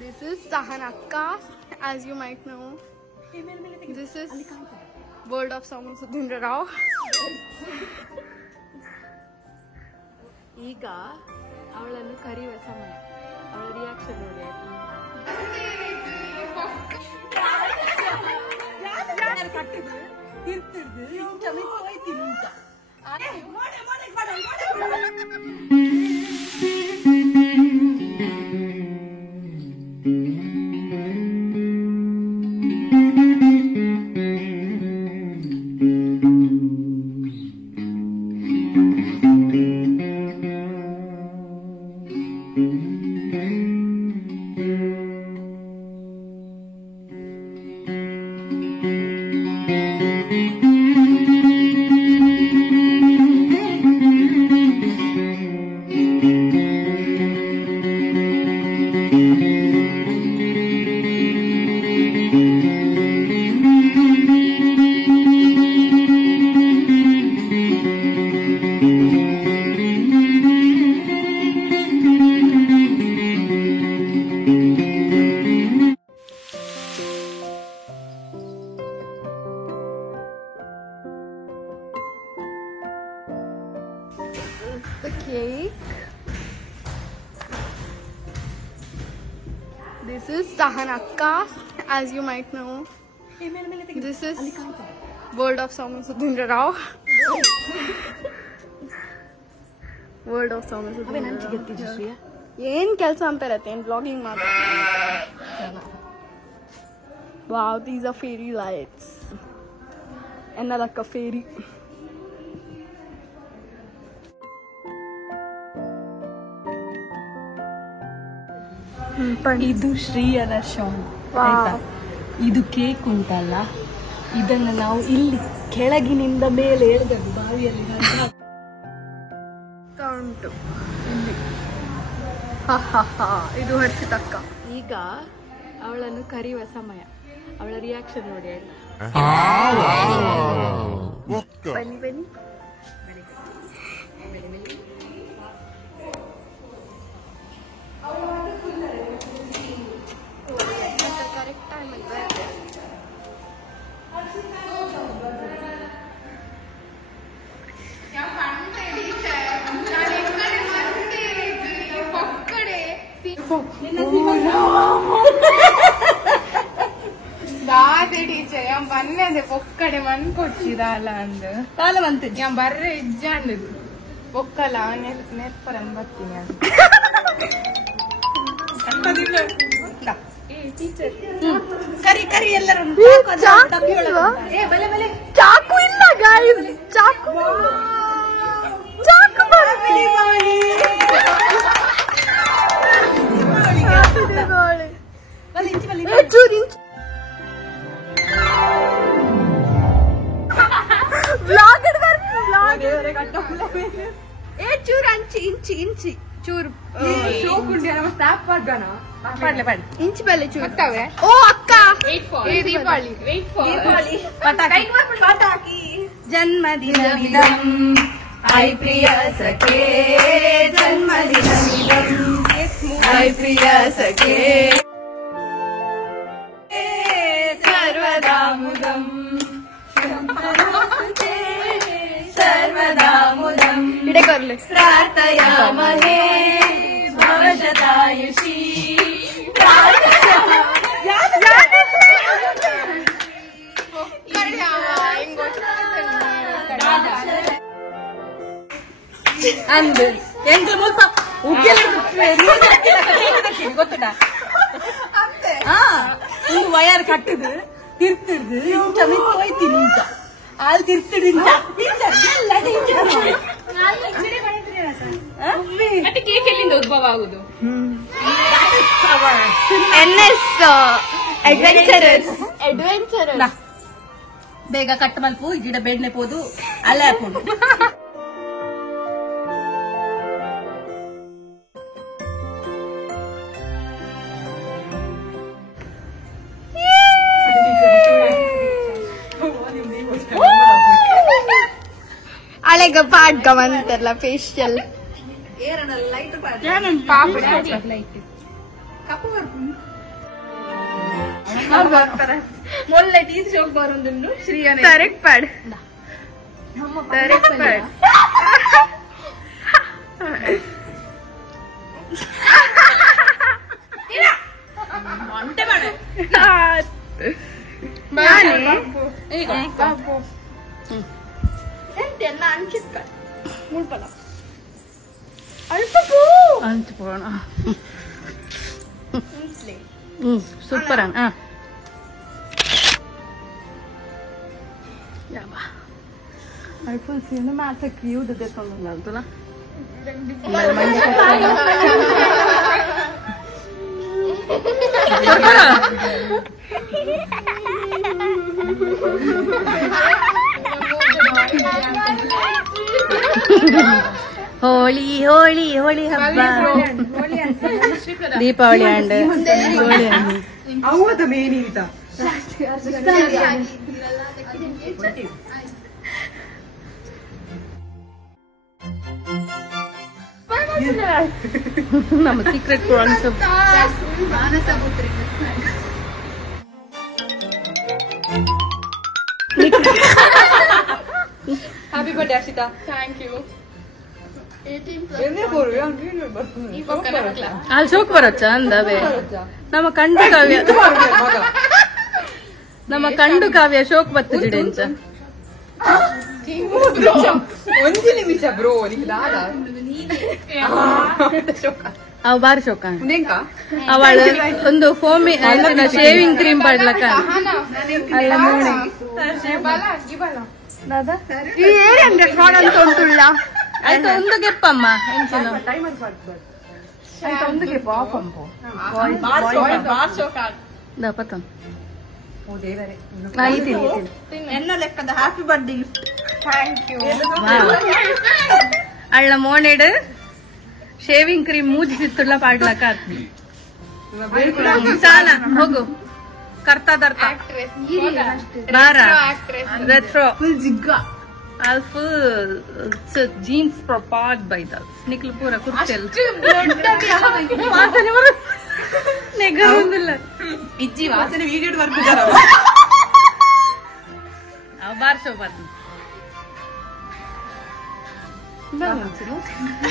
This is Sahan Akka, as you might know. This is World of Sound Sudhindra Rao. ಈಗ ಅವಳನ್ನು ಕರೆಯುವ ಸಮಯ. ಅವಳ ರಿಯಾಕ್ಷನ್ ನೋಡಿ. ಕಟ್ಟಿದ್ರು ತಿರ್ತಿದ್ರು ಇಂಚ ಮಿಸ್ ಹೋಯ್ತೀನಿ ಇಂಚ. The cake. This is Sahan Akka, as you might know. This is World of Sound Sudhindra Rao. World of Sound Sudhindra Rao. ಏನ್ ಕೆಲಸ ಅಂತ ಇರತ್ತೆ ಏನ್ ಬ್ಲಾಗಿಂಗ್ ಮಾತ್ರ. Wow, these are fairy lights. Another fairy. ಇದು ಶ್ರೀಯನ shawl ಆಯ್ತಾ. ಇದು cake ಉಂಟಲ್ಲ, ಇದನ್ನ ನಾವು ಇಲ್ಲಿ ಕೆಳಗಿನಿಂದ ಮೇಲೆ ಎಳೆದದ್ದು ಬಾವಿಯಲ್ಲಿ ಉಂಟು ಇಲ್ಲಿ. ಇದು ಹರ್ಷಿತಕ್ಕ. ಈಗ ಅವಳನ್ನು ಕರೆಯುವ ಸಮಯ. ಅವಳ ರಿಯಾಕ್ಷನ್ ನೋಡಿ. ಬನ್ನಿ ಬನ್ನಿ. ಕರೆಕ್ಟ್ ಟೈಮಲ್ಲಿ ಬರುತ್ತೆ. ഞാൻ പറഞ്ഞത് പൊക്കടെ മൺകൊച്ചിതാല ഉണ്ട് ഞാൻ ബർറെ ഇജ്ജാണ്ട് പൊക്കല നെപ്പരം പറ്റിന ಕರಿ ಕರಿ ಎಲ್ಲರೂ ಚಾಕು ಇಲ್ಲ ಗೈಸ್, ಚಾಕು ಚಾಕು ಚೂರು ಅಂಚಿ ಇಂಚಿ ಇಂಚಿ ಚೂರು ಇಂಚಿ ಬೆಲೆ ಚೂರು. ಓ ಅಕ್ಕ ದೀಪಾವಳಿ ಪಟಾಕಿ ಜನ್ಮದಿನವಿದಂ ಐ ಪ್ರಿಯ ಸಖೇ ಜನ್ಮದಿನವಿದಂ ಐ ಪ್ರಿಯ ಸಖೇ ಸರ್ವದಾ ಮುದಂ ಸರ್ವದಾ ಮುದಂ ಪ್ರಾರ್ಥಯಾಮಹೇ ಭವಶತಾಯುಷಿ ಅಂದು ಎಂತ ಮುಲ್ಪ ಗೊತ್ತುಂಟ ಒಂದು ವಯರ್ ಕಟ್ಟದು ತಿರ್ತಿಡ್ದು ಇಂಚ ಮಿಸ್ ಹೋಯ್ತೀನಿ ಇಂಚ ಅಲ್ಲಿ ತಿರ್ತಿಡು ಇಂಚ ಮತ್ತೆ ಕೇಕ್ ಎಲ್ಲಿಂದ ಉದ್ಭವ ಆಗುದು? NS ಅಡ್ವೆಂಚರಸ್ ಬೇಗ ಕಟ್ ಮಲ್ಪು ಗಿಡ ಬೇಡ್ನೆ ಪೋದು ಅಲ್ಲ ಹಾಕೊಂಡು ಅಳೆಗ ಪಾಡ್ಗವಂತಲ್ಲ ಫೇಶಿಯಲ್ ಏರನಲ್ಲ ಲೈಟ್ ಪಾಪ ಲೈಟ್ ಕಪ್ಪು ಮೊನ್ನೆ ಟೀ ಶೋಕ್ ಬರೋದು ಶ್ರೀಯನೇ ಕರೆಕ್ಟ್ ಪ್ಯಾಡ್ ಕರೆಕ್ಟ್ ಪ್ಯಾಡ್ ಅಂತೆ ಮಾಡ ಎಂತೆಲ್ಲ ಅನ್ಸಿತ್ತ ಮುಳ್ಪಲ ಅಲ್ಪ ಅಂಚು ಪೋಣ ಸೂಪರ್ ಅಣ್ಣ ಅಲ್ಫೋನ್ಸಿನ ಮಾತಕ್ಕೆ ಇವ್ದು ತೆಕ್ಕೊಂಡು ಅಂತಲ್ಲ ಹೋಳಿ ಹೋಳಿ ಹೋಳಿ ಹಬ್ಬ ದೀಪಾವಳಿ ಅಂಡ್ ಹೋಳಿ ಅವದ ಮೇನೀತ ನಮ್ಮ ಸೀಕ್ರೆಟ್ ಪ್ರಾನ್ಸ್ happy birthday Arshita thank you ಅಲ್ಲಿ ಶೋಕ್ ಬರಚ್ಚ ಅಂದವೇ ನಮ್ಮ ಕಂಡು ಕಾವ್ಯ ಶೋಕ್ ಬರ್ತದೆ ಎಂಚ ಒಂದು ನಿಮಿಷ ಬ್ರೋ ಅವ ಬಾರಿ ಶೋಕ ಅವಳ ಒಂದು ಫೋಮಿ ಶೇವಿಂಗ್ ಕ್ರೀಮ್ ಪಡ್ಲಕ್ಕ ಅಲ್ಲ ನೋಡಿ ಈ ಏರಿ ಅಂದ್ರೆ ಫ್ರಾಡ್ ಅಂತ ಉಂಟುಲ್ಲ ಆಯ್ತು ಒಂದು ಗೆಪ್ಪಮ್ಮ ಎಂಚಿನ ದಪತಂ ಎನ್ನ ಲೆಕ್ಕದ happy birthday gift thank you ಅಳ್ಳ ಮೋನೆಡ್ ಶೇವಿಂಗ್ ಕ್ರೀಮ್ ಮೂಜಿ ಸಿತ್ತುಳ್ಳ ಪಾಡ್ಲಕ್ಕ ಸಾಲ ಹೋಗು ಕರ್ತಾ ದರ್ತಾ ಬಾರ ರೆಟ್ರೋ ಫುಲ್ ಜಿಗ್ಗ ಫುಲ್ ಜೀನ್ಸ್ ಪ್ರಪಾಡ್ ಬೈದ ನಿಕ್ಲು ಪೂರ ಕುರ್ತೆಲ್ಲ ವಾಸನೆ ಬರು ನೆಗರೊಂದಿಲ್ಲ ಇಜ್ಜಿ ವಾಸನೆ ವೀಡಿಯೋ ವರ್ಕ್ ಅವ ಬಾರ್ ಶೋ ಬರ್ತೀನಿ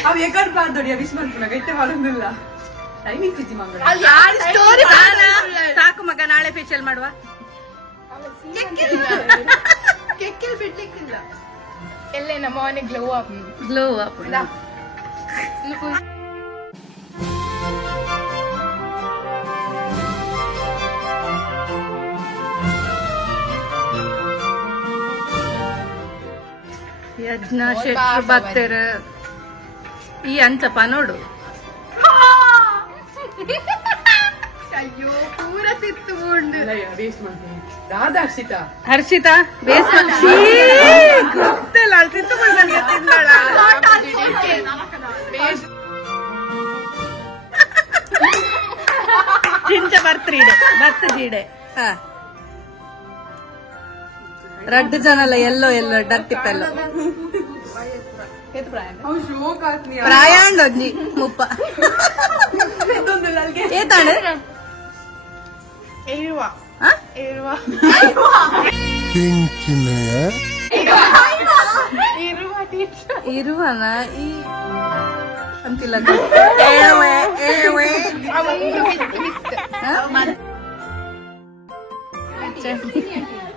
ಅವ್ ಏಕಾಡ್ ಬಾರ್ದೊಡಿ ವಿಶ್ ಮಾಡ್ಕೊಂಡಾಗ ಇತ್ತೆ ಮಾಡೋದಿಲ್ಲ ಟೈಮಿಂಗ್ ಸಿಜಿ ಮಂಗಳ ಸಾಕು ಮಗ ನಾಳೆ ಫೇಶಿಯಲ್ ಮಾಡುವ ಕೆಕ್ಕಿಲ್ ಬಿಡ್ಲಿಕ್ಕಿಲ್ಲ ಎಲ್ಲೇ ನಮ್ಮ ಮನೆ ಗ್ಲೋ ಅಪ್ ಗ್ಲೋ ಅಪ್ ಯಜ್ಞ ಶೆಟ್ರು ಬತ್ತರ ಈ ಅಂಚಪ್ಪ ನೋಡು ಅಯ್ಯೋ ಪೂರ ತಿತ್ತು ಉಂಡು ವೇಸ್ಟ್ ಮಾಡ್ತೀನಿ ರಾಧಾ ಹರ್ಷಿತಾ ಬೇಸ್ ಗೊತ್ತಿಲ್ಲ ಅಲ್ಲಿ ತಿತ್ತುಕೊಂಡು ನನಗೆ ತಿಂದಾಳ ಚಿಂಚ ಬರ್ತ ಜೀಡೆ ರಡ್ಡು ಜನಲ್ಲ ಎಲ್ಲೋ ಡರ್ಟಿಪ್ಪೆಲ್ಲ ಪ್ರಾಯಾಂಡ್ ಒಂಜಿ ಮುಪ್ಪ ಏತಾಳೆ ಇರುವನ ಈ ಅಂತಿಲ್ಲ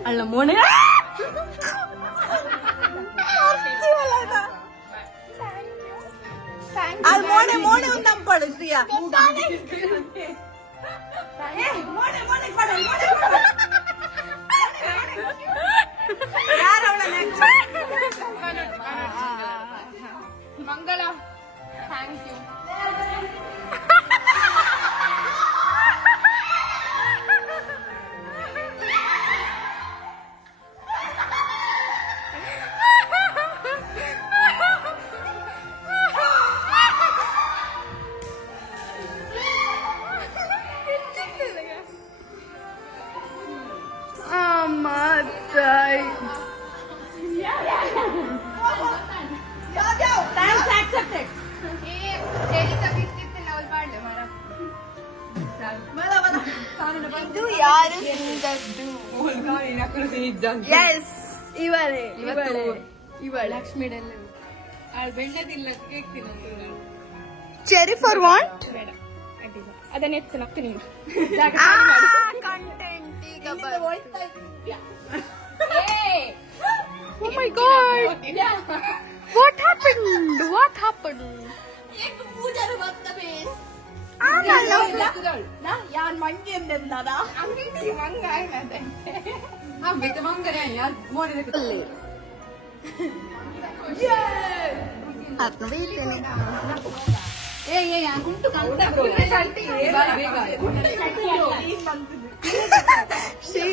ಅಲ್ಲ ಮೋಣೆ ಅಲ್ಲಿ ಮೋಣೆ ಒಂದು ನಂಪಡು ಶ್ರೀಯಾ ಮಂಗಳ ಥ್ಯಾಂಕ್ ಯು Thanks accepted. ಇದು ಯಾರು ತಿಂದದ್ದು? Yes, ಇವಳೇ ಲಕ್ಷ್ಮಿ ಬೆಣ್ಣೆ ತಿನ್ಲಕ್ಕೆ ಕೇಕ್ ತಿನ್ನೋದು. Cherry for what? ಬೇಡ ಅಡ್ಡಿಲ್ಲ, ಅದನ್ನ ಎತ್ಕೊಂಡು ಹೋಗ್ತೀನಿ. ಕಂಟೆಂಟ್ ಈಗ Oh my god! What happened? What happened? ಯಾನ್ ಮಂಗೆ ಎಂದೆಂದಾದ She